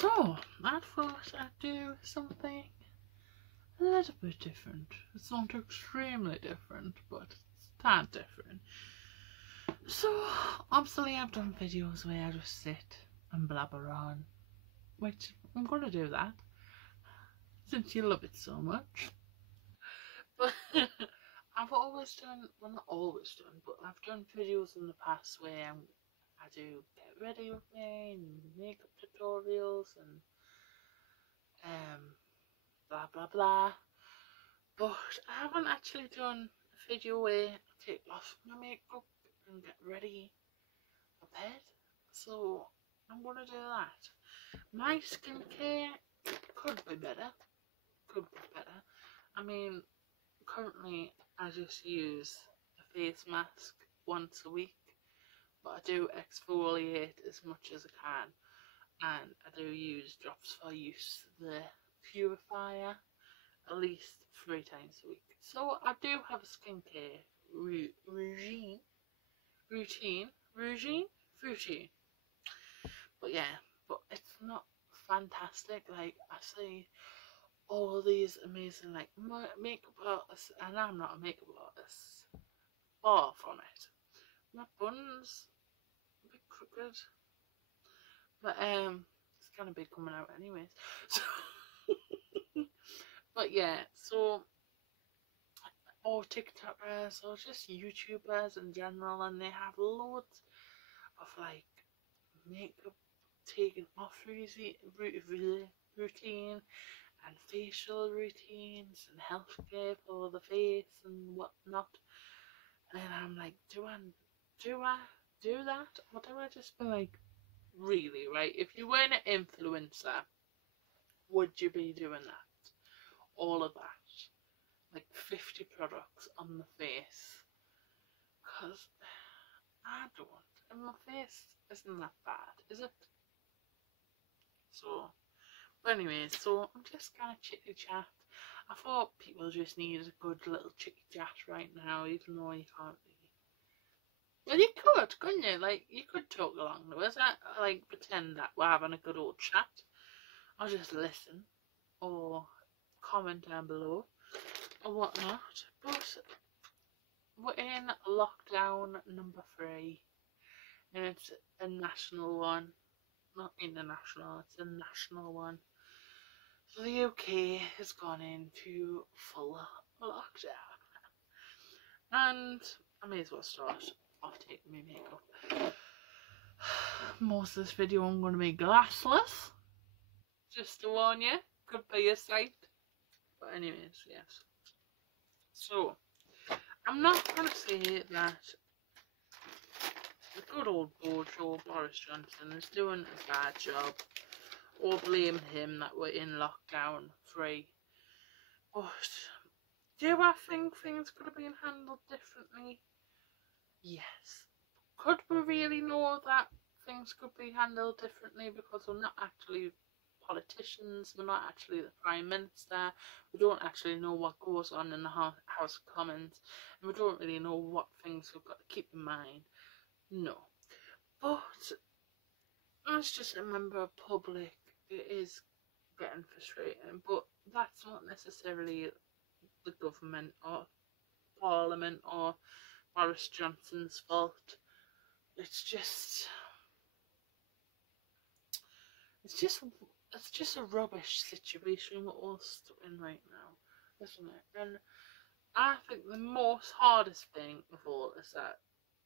So, I thought I'd do something a little bit different. It's not extremely different, but it's a tad different. So, obviously I've done videos where I just sit and blabber on, which I'm going to do that, since you love it so much. But I've always done, well not always done, but I've done videos in the past where I do get ready with me and makeup tutorials and blah blah blah. But I haven't actually done a video where I take off my makeup and get ready for bed. So I'm gonna do that. My skincare could be better. I mean, currently I just use a face mask once a week, but I do exfoliate as much as I can, and I do use drops for use the purifier at least 3 times a week. So I do have a skincare routine. But yeah, but it's not fantastic. Like, I see all these amazing like makeup artists, and I'm not a makeup artist. Far from it. My bun's a bit crooked, but it's gonna be coming out anyways. So, but yeah, so or TikTokers or just YouTubers in general, and they have loads of like makeup taken off routine and facial routines and healthcare for the face and whatnot. And I'm like, do I do that, or do I just be like, really, right? If you weren't an influencer, would you be doing that? All of that, like 50 products on the face? Because I don't, and my face isn't that bad, is it? So, but anyways, so I'm just kind of chitty chat. I thought people just needed a good little chitty chat right now, even though you can't really. Well, you could, couldn't you? Like, you could talk along to us, like pretend that we're having a good old chat, or just listen, or comment down below, or whatnot. But we're in lockdown number 3, and it's a national one, not international, it's a national one. So the UK has gone into full lockdown, and I may as well start off taking my makeup. Most of this video I'm going to be glassless, just to warn you, could be a sight. But anyways, yes. So, I'm not going to say that the good old Bojo Boris Johnson is doing a bad job, or blame him that we're in lockdown 3. But do I think things could have been handled differently? Yes. Could we really know that things could be handled differently, because we're not actually politicians, we're not actually the Prime Minister, we don't actually know what goes on in the House of Commons, and we don't really know what things we've got to keep in mind? No. But as just a member of public, it is getting frustrating, but that's not necessarily the government or Parliament or Boris Johnson's fault. It's just a rubbish situation we're all stuck in right now, isn't it? And I think the most hardest thing of all is that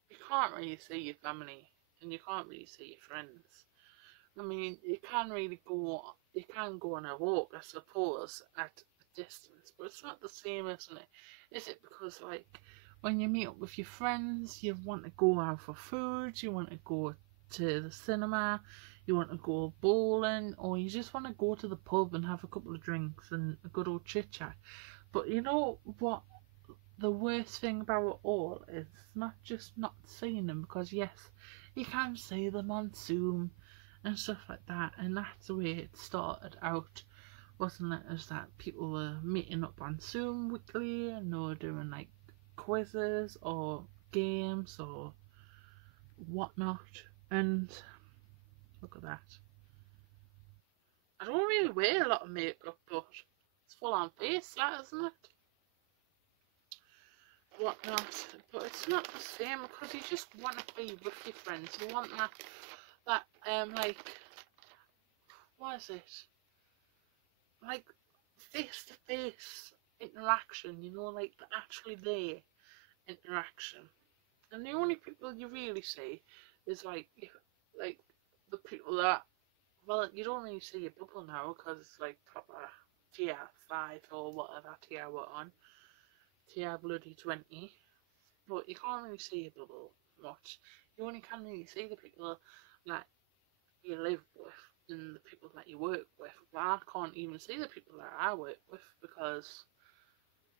you can't really see your family and you can't really see your friends. I mean, you can go on a walk, I suppose, at a distance, but it's not the same, isn't it? Is it? Because like when you meet up with your friends, you want to go out for food, you want to go to the cinema, you want to go bowling, or you just want to go to the pub and have a couple of drinks and a good old chit chat. But you know what? The worst thing about it all is not just not seeing them, because yes, you can see them on Zoom and stuff like that, and that's the way it started out, wasn't it? Is that people were meeting up on Zoom weekly and they were doing like quizzes or games or whatnot, and look at that. I don't really wear a lot of makeup, but it's full on face, that, isn't it? Whatnot, but it's not the same because you just want to be with your friends. You want like, what is it? Like face to face interaction, you know, like the actually there interaction. And the only people you really see is like the people that, well, you don't really see your bubble now because it's like proper tier 5 or whatever tier we're on, tier bloody 20. But you can't really see your bubble much. You only can really see the people that you live with and the people that you work with. But I can't even see the people that I work with because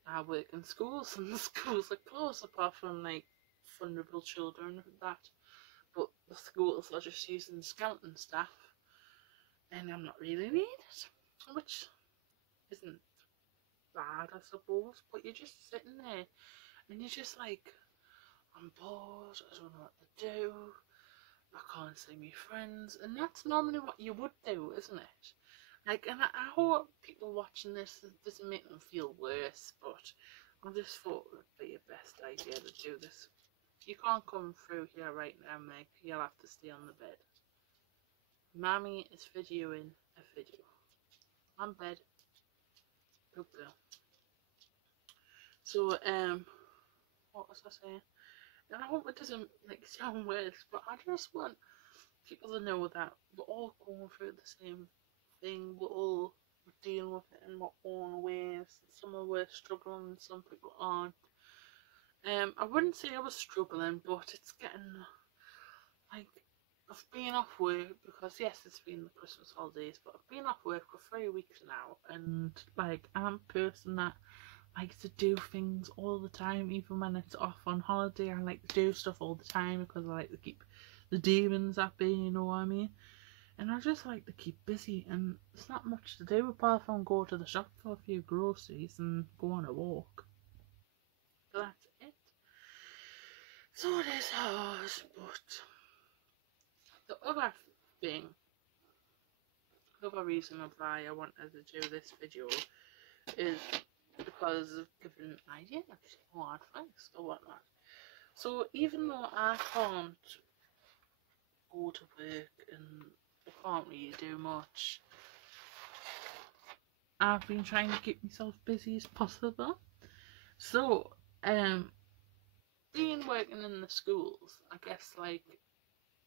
I work in schools and the schools are closed apart from like vulnerable children and that. But the schools are just using skeleton staff and I'm not really needed, which isn't bad, I suppose. But you're just sitting there and you're just like, I'm bored, I don't know what to do, I can't see my friends, and that's normally what you would do, isn't it? Like, and I hope people watching this doesn't make them feel worse, but I just thought it would be a best idea to do this. You can't come through here right now, Meg. You'll have to stay on the bed. Mommy is videoing a video. On bed. Good girl. So, what was I saying? And I hope it doesn't like sound worse, but I just want people to know that we're all going through the same thing. We're dealing with it in our own ways. Some of us struggling, some people aren't. I wouldn't say I was struggling, but it's getting like I've been off work because yes, it's been the Christmas holidays, but I've been off work for 3 weeks now, and like I'm a person that likes to do things all the time, even when it's off on holiday. I like to do stuff all the time because I like to keep the demons at bay, you know what I mean? And I just like to keep busy, and there's not much to do apart from go to the shop for a few groceries and go on a walk. So that's it. So it is hard, but the other thing, the other reason of why I wanted to do this video is because of giving ideas or advice or whatnot. So even though I can't go to work and I can't really do much, I've been trying to keep myself busy as possible. So, being working in the schools, I guess like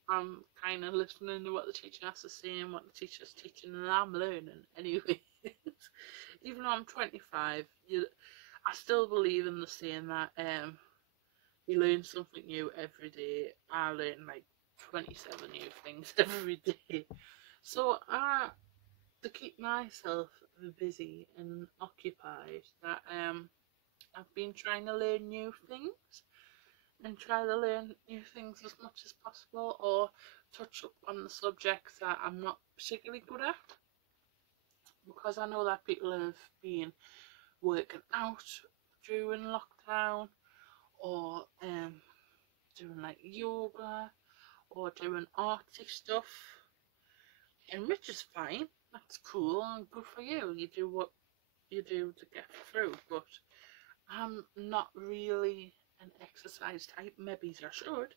I'm kind of listening to what the teacher has to say and what the teacher's teaching, and I'm learning anyway. Even though I'm 25, I still believe in the saying that you learn something new every day. I learn like 27 new things every day. So to keep myself busy and occupied, that I've been trying to learn new things and try to learn new things as much as possible, or touch up on the subjects that I'm not particularly good at, because I know that people have been working out during lockdown, or doing like yoga or doing arty stuff, and which is fine, that's cool and good for you. You do what you do to get through, but I'm not really an exercise type. Maybe I should,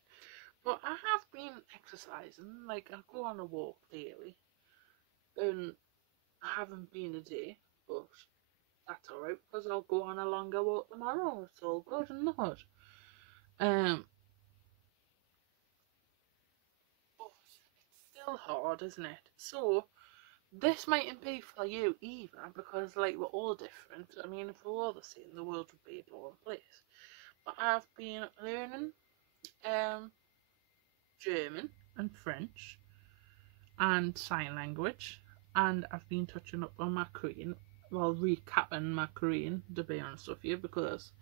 but I have been exercising. Like I go on a walk daily, and I haven't been a day, but that's alright because I'll go on a longer walk tomorrow. It's all good and not. But it's still hard, isn't it? So this mightn't be for you either, because like we're all different. I mean, if we're all the same, the world would be a boring place. But I've been learning German and French and sign language, and I've been touching up on my Korean, well, recapping my Korean, to be honest with you, because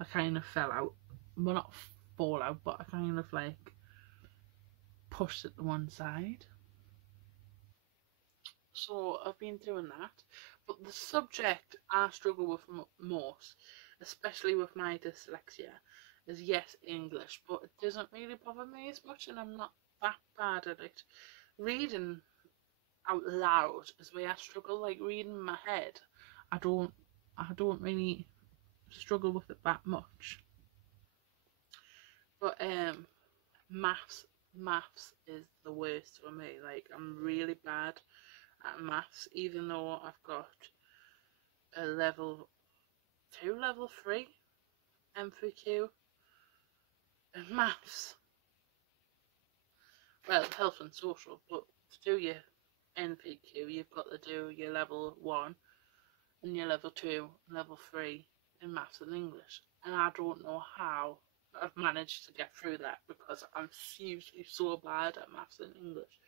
I kind of fell out. Well, not fall out, but I kind of like pushed it to one side. So I've been doing that. But the subject I struggle with most, especially with my dyslexia, is yes, English, but it doesn't really bother me as much, and I'm not that bad at it. Reading, out loud is where I struggle. Like reading in my head, I don't really struggle with it that much. But maths is the worst for me. Like I'm really bad at maths, even though I've got a level 2, level 3 MVQ in maths. Well, health and social, but to do your NVQ, you've got to do your level 1 and your level 2 and level 3 in maths and English. And I don't know how I've managed to get through that because I'm seriously so bad at maths and English.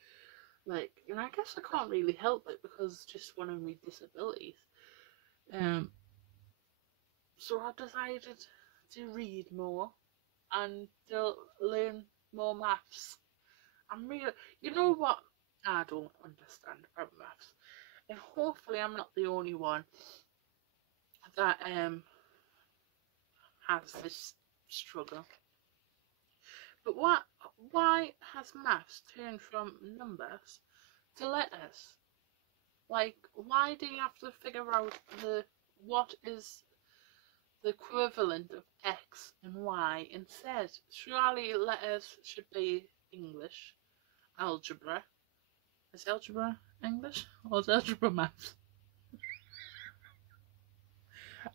Like, and I guess I can't really help it because it's just one of my disabilities. So I decided to read more and to learn more maths. I'm really, you know what I don't understand about maths, and hopefully I'm not the only one that has this struggle. But why has maths turned from numbers to letters? Like, why do you have to figure out what is the equivalent of X and Y instead? Surely letters should be English, algebra. Is algebra English or is algebra maths?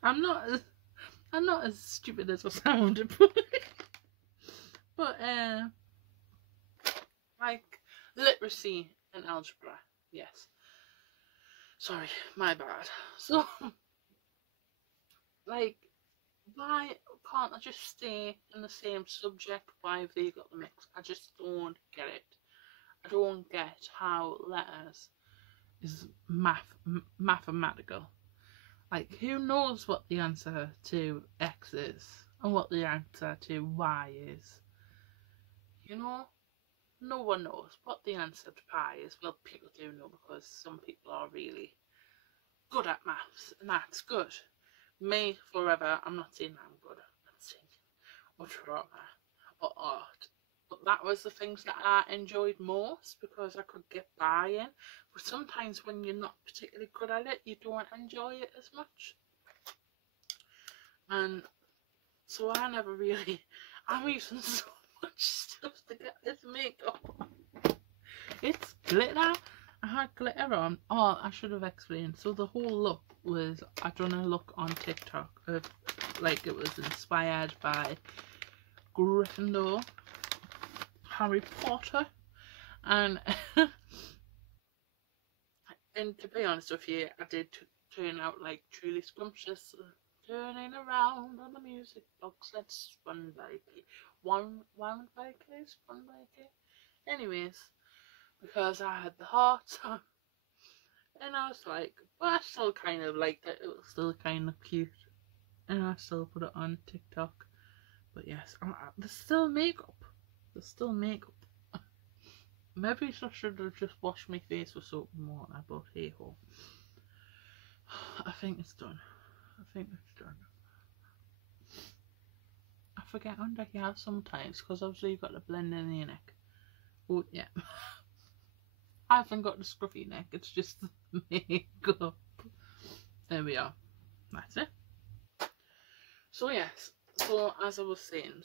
I'm not as stupid as I sound, but like literacy and algebra, yes. Sorry, my bad. So, like, why can't I just stay in the same subject? Why have they got the mix? I just don't get it. I don't get how letters is mathematical. Like, who knows what the answer to X is and what the answer to Y is? You know, no one knows what the answer to pi is. Well, people do know because some people are really good at maths, and that's good. Me, forever, I'm not saying I'm good at singing or drama or art, but that was the things that I enjoyed most because I could get by in. But sometimes when you're not particularly good at it, you don't enjoy it as much. And so I never really, I'm using so much stuff to get this makeup on. It's glitter. I had glitter on. Oh, I should have explained. So the whole look was, I done a look on TikTok of, like, it was inspired by Gryffindor, Harry Potter, and and to be honest with you, I did turn out like truly scrumptious. Turning around on the music box, let's run by key. One by case, one by key. Anyways, because I had the heart on, and I was like, but I still kind of liked it. It was still kind of cute, and I still put it on TikTok. But yes, there's still makeup. There's still makeup. Maybe I should have just washed my face with soap and water, but hey ho. I think it's done. I think it's done. I forget under here sometimes because obviously you've got the blend in your neck. Oh yeah. I haven't got the scruffy neck, it's just the makeup. There we are. That's it. So yes, so as I was saying,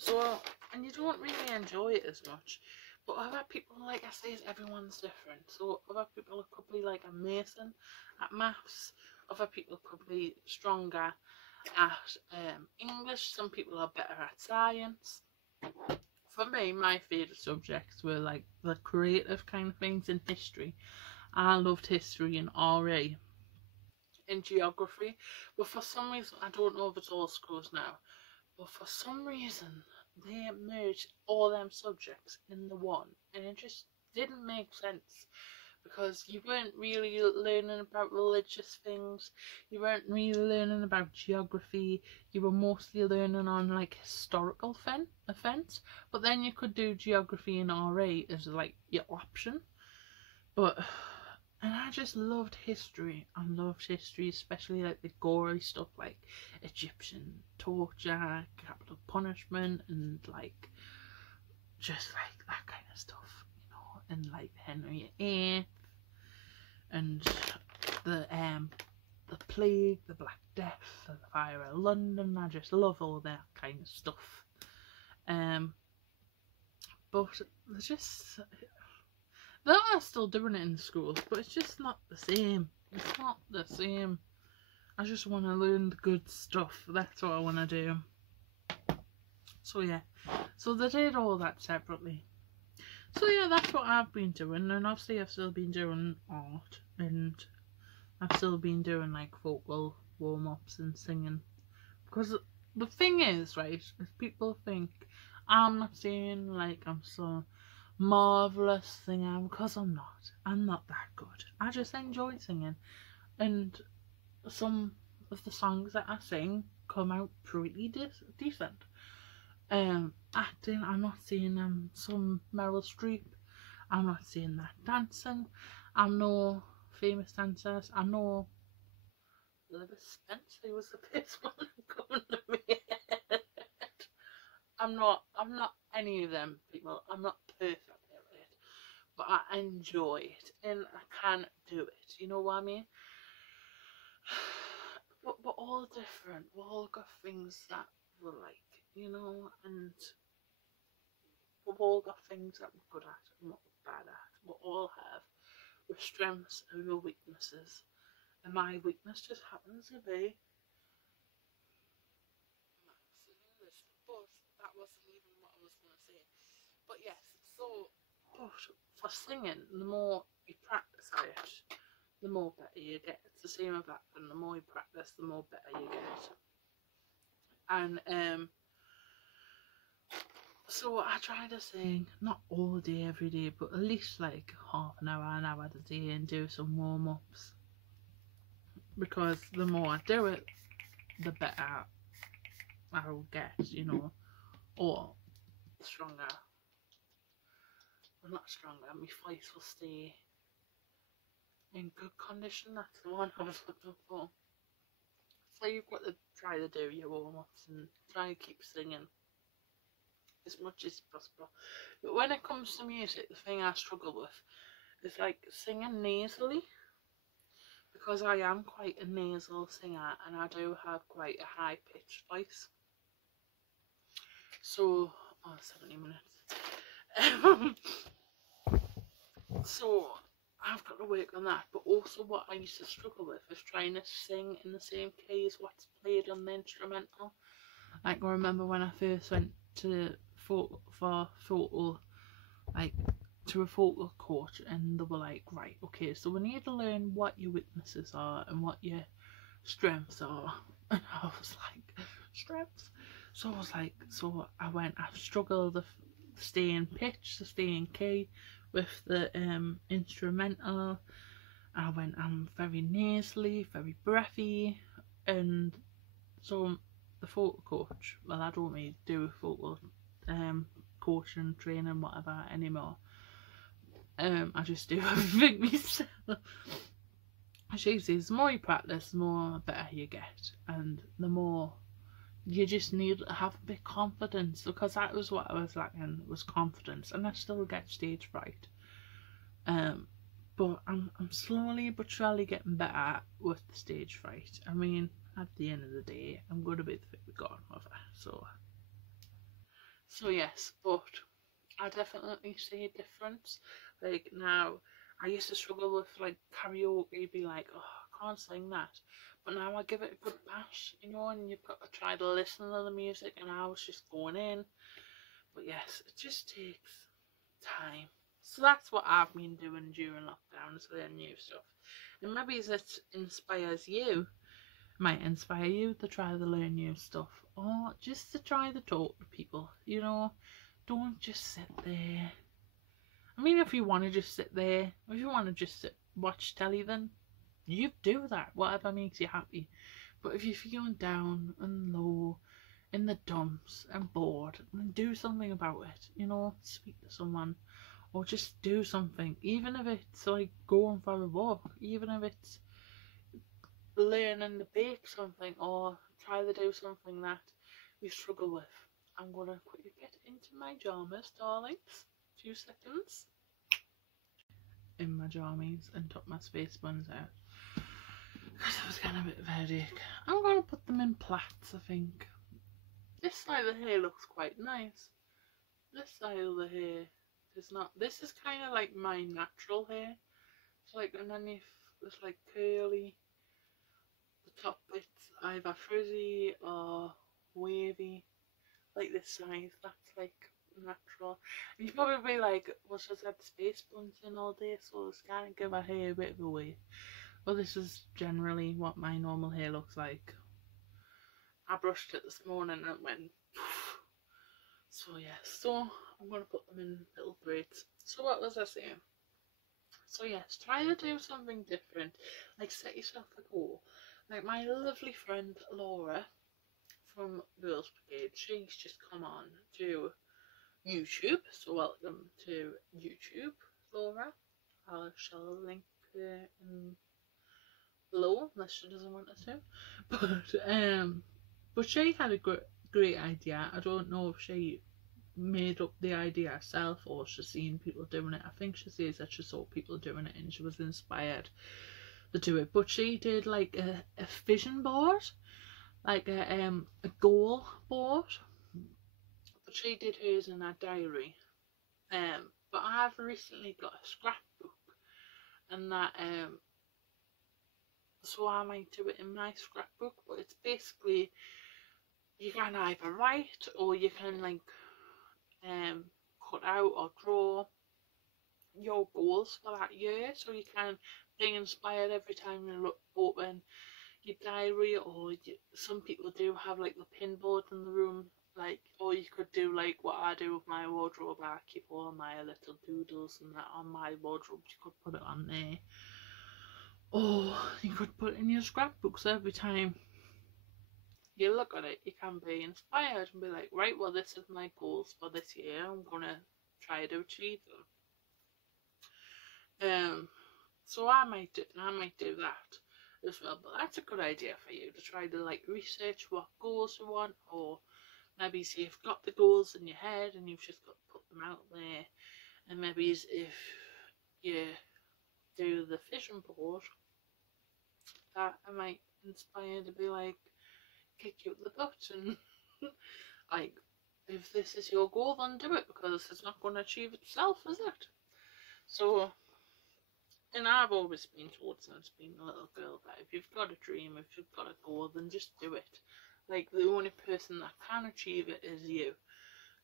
and you don't really enjoy it as much. But other people, like I say, everyone's different. So other people could be like amazing at maths. Other people could be stronger at English. Some people are better at science. For me, my favourite subjects were like the creative kind of things in history. I loved history and RE and geography. But for some reason, I don't know if it's all schools now, but for some reason they merged all them subjects in the one, and it just didn't make sense because you weren't really learning about religious things, you weren't really learning about geography, you were mostly learning on like historical events, but then you could do geography and RA as like your option. But and I just loved history. I loved history, especially like the gory stuff like Egyptian torture, capital punishment, and like just like that kind of stuff, you know, and like Henry VIII. and the plague, the Black Death, the fire of London. I just love all that kind of stuff. But they are still doing it in schools, but it's just not the same. It's not the same. I just want to learn the good stuff. That's what I want to do. So yeah, so they did all that separately. So yeah, that's what I've been doing, and obviously I've still been doing art, and I've still been doing like vocal warm-ups and singing. Because the thing is, right, is people think I'm not saying like I'm so marvellous singer, because I'm not. I'm not that good. I just enjoy singing, and some of the songs that I sing come out pretty decent. Acting, I'm not saying I'm some Meryl Streep. I'm not saying that. Dancing, I'm no famous dancers. I'm no Elizabeth Spencer was the first one coming to me. I'm not any of them people. I'm not perfect at it, but I enjoy it and I can do it. You know what I mean? But we're all different. We all got things that we like, you know, and we've all got things that we're good at and what we're bad at. We all have our strengths and our weaknesses. And my weakness just happens to be maths and English. But that wasn't even what I was going to say. But yes, so for singing, the more you practice it, the more better you get. It's the same with acting. The more you practice, the more better you get. And so I try to sing, not all day, every day, but at least like half an hour a day, and do some warm-ups. Because the more I do it, the better I will get, you know, or stronger. Well, not stronger, my voice will stay in good condition. That's the one I was looking for. So you've got to try to do your warm-ups and try and keep singing as much as possible. But when it comes to music, the thing I struggle with is like singing nasally, because I am quite a nasal singer and I do have quite a high pitched voice. So 70 minutes. So I've got to work on that. But also what I used to struggle with is trying to sing in the same key as what's played on the instrumental. Like I remember when I first went to to a vocal coach, and they were like, right, okay, so we need to learn what your weaknesses are and what your strengths are. And I was like, strengths? So I was like, I struggled to stay in pitch, to stay in key with the instrumental. I'm very nasally, very breathy, and so the vocal coach, well, I don't really do vocal coaching, training, whatever anymore. I just do everything myself. She says the more you practice, the more better you get, and the more you just need to have a bit of confidence, because that was what I was lacking, was confidence, and I still get stage fright. But I'm slowly but surely getting better with the stage fright. I mean, at the end of the day, I'm going to be the fairy godmother, so yes, but I definitely see a difference. Like now, I used to struggle with like karaoke, be like, oh, I can't sing that. But now I give it a good bash, you know, and you've got to try to listen to the music, and I was just going in. But yes, it just takes time. So that's what I've been doing during lockdown, so learn new stuff. And maybe it inspires you, might inspire you to try to learn new stuff, or just to try to talk to people, you know. Don't just sit there. I mean, if you want to just sit there, if you want to just watch telly, then you do that, whatever makes you happy. But if you're feeling down and low, in the dumps and bored, then do something about it, you know. Speak to someone, or just do something, even if it's like going for a walk, even if it's learning to bake something, or try to do something that you struggle with. I'm gonna quickly get into my pajamas, darlings. 2 seconds. in my jammies and took my space buns out because I was getting a bit of a headache. I'm going to put them in plaits, I think. This side of the hair looks quite nice. This side of the hair is not. This is kind of like my natural hair. It's like underneath, it's like curly. The top bits either frizzy or wavy. Like this side, that's like natural. And you'd probably be like, well, she's had space buns in all day, so it's kind of give her hair a bit of a wave. Well, this is generally what my normal hair looks like. I brushed it this morning and it went poof. So yeah, so I'm going to put them in little braids. So what was I saying? So yes, try to do something different, like set yourself a goal. Like my lovely friend Laura from Girls Brigade, she's just come on to YouTube, so welcome to YouTube, Laura. I shall link in below, unless she doesn't want us to. But she had a great idea. I don't know if she made up the idea herself or she's seen people doing it. I think she says that she saw people doing it and she was inspired to do it. But she did like a vision board, like a goal board. But she did hers in her diary. But I've recently got a scrapbook, and that so I might do it in my scrapbook. But it's basically, you can either write or you can like cut out or draw your goals for that year, so you can be inspired every time you open your diary. Or some people do have like the pin board in the room, like, or you could do like what I do with my wardrobe. I keep all my little doodles and that on my wardrobe. You could put it on there, or you could put it in your scrapbook, so every time you look at it you can be inspired and be like, right, well, this is my goals for this year, I'm gonna try to achieve them. So I might do that as well. But that's a good idea for you to try to like research what goals you want, or maybe see if you've got the goals in your head and you've just got to put them out there. And maybe if you do the vision board, that I might inspire to be like, kick you up the butt and like, if this is your goal, then do it, because it's not going to achieve itself, is it? So, and I've always been told since being a little girl that if you've got a dream, if you've got a goal, then just do it. Like, the only person that can achieve it is you.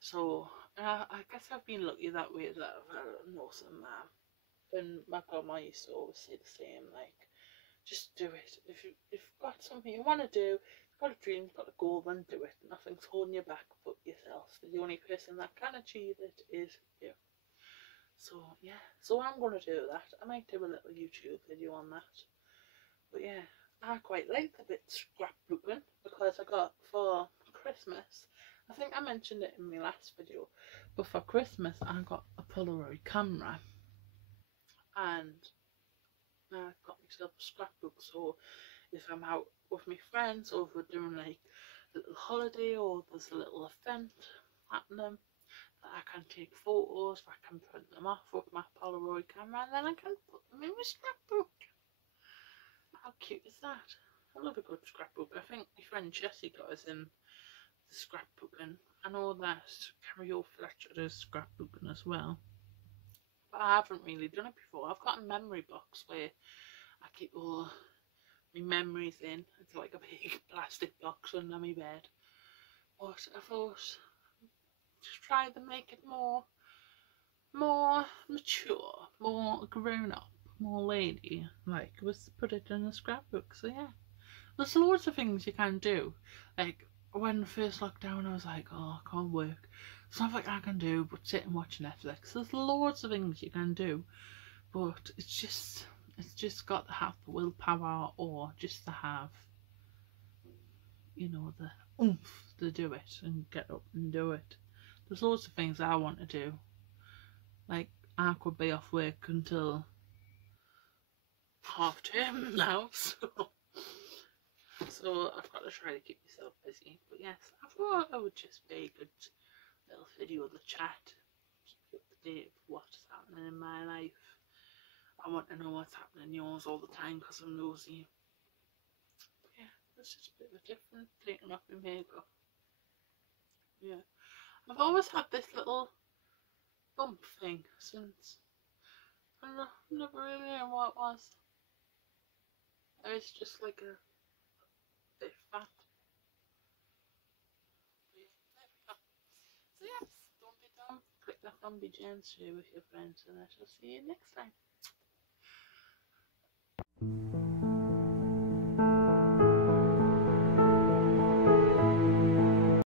So I guess I've been lucky that way, that I've an awesome mum. And my grandma used to always say the same, like, just do it. If you've got something you want to do, you've got a dream, you've got a goal, then do it. Nothing's holding you back but yourself. The only person that can achieve it is you. So yeah, so I'm going to do that. I might do a little YouTube video on that. But yeah, I quite like the bit scrapbooking, because I got for Christmas, I think I mentioned it in my last video, but for Christmas I got a Polaroid camera, and I've got myself a scrapbook, so if I'm out with my friends, or if we're doing like a little holiday, or there's a little event happening, that I can take photos, I can print them off with my Polaroid camera, and then I can put them in my scrapbook. How cute is that? I love a good scrapbook. I think my friend Jessie got us in the scrapbooking. I know that Carrie Fletcher does scrapbooking as well, but I haven't really done it before. I've got a memory box where I keep all my memories in. It's like a big plastic box under my bed. But I thought, just try to make it more mature, more grown up, more lady. Like, was put it in a scrapbook. So yeah, there's loads of things you can do. Like, when the first lockdown, I was like, oh, I can't work. There's nothing I can do but sit and watch Netflix. There's loads of things you can do, but it's just got to have the willpower, or just to have, you know, the oomph to do it and get up and do it. There's loads of things I want to do. Like, I could be off work until half term now, so I've got to try to keep myself busy. But yes, I thought it would just be a good little video of the chat, keep you up to date with what's happening in my life. I want to know what's happening in yours all the time because I'm nosy. Yeah, it's just a bit of a difference taking off my makeup. Yeah, I've always had this little bump thing since, I don't know, never really knew what it was. It's just like a bit fat. So yes, don't be dumb. Click that thumb, be Jen, share with your friends, and I shall see you next time.